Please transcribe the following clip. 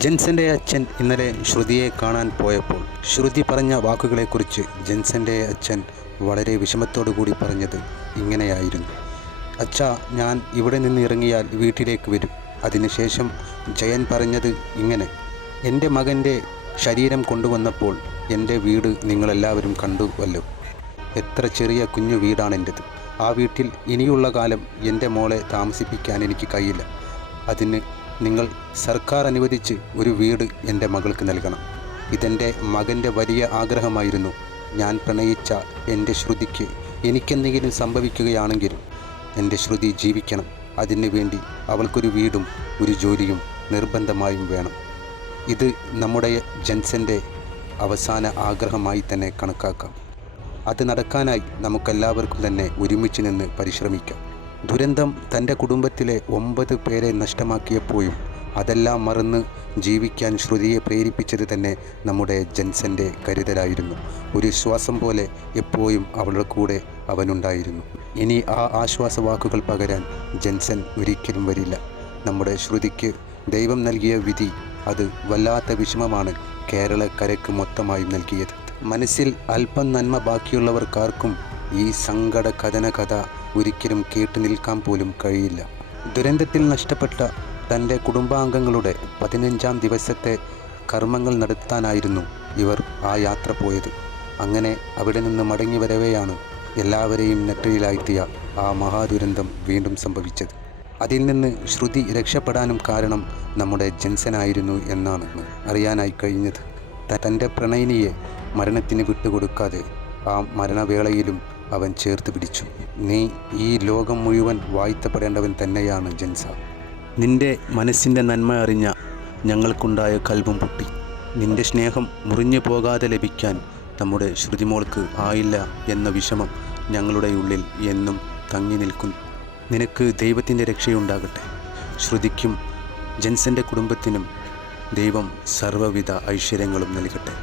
ജെൻസന്റെ അച്ഛൻ ഇന്നലെ ശ്രുതിയെ കാണാൻ പോയപ്പോൾ ശ്രുതി പറഞ്ഞ വാക്കുകളെക്കുറിച്ച് ജെൻസന്റെ അച്ഛൻ വളരെ വിഷമത്തോടു കൂടി പറഞ്ഞത് ഇങ്ങനെയായിരുന്നു. അച്ഛാ, ഞാൻ ഇവിടെ നിന്ന് ഇറങ്ങിയാൽ വീട്ടിലേക്ക് വരും. അതിനുശേഷം ജയൻ പറഞ്ഞത് ഇങ്ങനെ: എൻ്റെ മകൻ്റെ ശരീരം കൊണ്ടുവന്നപ്പോൾ എൻ്റെ വീട് നിങ്ങളെല്ലാവരും കണ്ടുവല്ലോ. എത്ര ചെറിയ കുഞ്ഞു വീടാണെൻ്റെത്. ആ വീട്ടിൽ ഇനിയുള്ള കാലം എൻ്റെ മോളെ താമസിപ്പിക്കാൻ എനിക്ക് കഴിയില്ല. അതിന് നിങ്ങൾ സർക്കാർ അനുവദിച്ച് ഒരു വീട് എൻ്റെ മകൾക്ക് നൽകണം. ഇതെൻ്റെ മകൻ്റെ വലിയ ആഗ്രഹമായിരുന്നു. ഞാൻ പ്രണയിച്ച എൻ്റെ ശ്രുതിക്ക് എനിക്കെന്തെങ്കിലും സംഭവിക്കുകയാണെങ്കിൽ എൻ്റെ ശ്രുതി ജീവിക്കണം. അതിനു വേണ്ടി അവൾക്കൊരു വീടും ഒരു ജോലിയും നിർബന്ധമായും വേണം. ഇത് നമ്മുടെ ജെൻസൻ്റെ അവസാന ആഗ്രഹമായി തന്നെ കണക്കാക്കാം. അത് നടക്കാനായി നമുക്കെല്ലാവർക്കും തന്നെ ഒരുമിച്ച് നിന്ന് പരിശ്രമിക്കാം. ദുരന്തം തൻ്റെ കുടുംബത്തിലെ 9 പേരെ നഷ്ടമാക്കിയപ്പോഴും അതെല്ലാം മറന്ന് ജീവിക്കാൻ ശ്രുതിയെ പ്രേരിപ്പിച്ചത് തന്നെ നമ്മുടെ ജെൻസൻ്റെ കരുതലായിരുന്നു. ഒരു ശ്വാസം പോലെ എപ്പോഴും അവളുടെ കൂടെ അവനുണ്ടായിരുന്നു. ഇനി ആ ആശ്വാസവാക്കുകൾ പകരാൻ ജെൻസൻ ഒരിക്കലും വരില്ല. നമ്മുടെ ശ്രുതിക്ക് ദൈവം നൽകിയ വിധി അത് വല്ലാത്ത വിഷമമാണ് കേരളക്കരയ്ക്ക് മൊത്തമായും നൽകിയത്. മനസ്സിൽ അല്പം നന്മ ബാക്കിയുള്ളവർക്കാർക്കും ഈ സങ്കട കഥന ഒരിക്കലും കേട്ടു നിൽക്കാൻ പോലും കഴിയില്ല. ദുരന്തത്തിൽ നഷ്ടപ്പെട്ട തൻ്റെ കുടുംബാംഗങ്ങളുടെ 15-ാം ദിവസത്തെ കർമ്മങ്ങൾ നടത്താനായിരുന്നു ഇവർ ആ യാത്ര പോയത്. അങ്ങനെ അവിടെ നിന്ന് മടങ്ങി വരവെയാണ് എല്ലാവരെയും നെട്ടയിലാഴ്ത്തിയ ആ മഹാദുരന്തം വീണ്ടും സംഭവിച്ചത്. അതിൽ നിന്ന് ശ്രുതി രക്ഷപ്പെടാനും കാരണം നമ്മുടെ ജെൻസനായിരുന്നു എന്നാണ് അറിയാനായി കഴിഞ്ഞത്. തൻ്റെ പ്രണയിനിയെ മരണത്തിന് വിട്ടുകൊടുക്കാതെ ആ മരണവേളയിലും അവൻ ചേർത്ത് പിടിച്ചു. നീ ഈ ലോകം മുഴുവൻ വാഴ്ത്തപ്പെടേണ്ടവൻ തന്നെയാണ് ജെൻസ. നിൻ്റെ മനസ്സിൻ്റെ നന്മ അറിഞ്ഞ ഞങ്ങൾക്കുണ്ടായ കൽബും പൊട്ടി. നിൻ്റെ സ്നേഹം മുറിഞ്ഞു പോകാതെ ലഭിക്കാൻ നമ്മുടെ ശ്രുതിമോൾക്ക് ആയില്ല എന്ന വിഷമം ഞങ്ങളുടെ ഉള്ളിൽ എന്നും തങ്ങി നിൽക്കുന്നു. നിനക്ക് ദൈവത്തിൻ്റെ രക്ഷയുണ്ടാകട്ടെ. ശ്രുതിക്കും ജെൻസൻ്റെ കുടുംബത്തിനും ദൈവം സർവ്വവിധ ഐശ്വര്യങ്ങളും നൽകട്ടെ.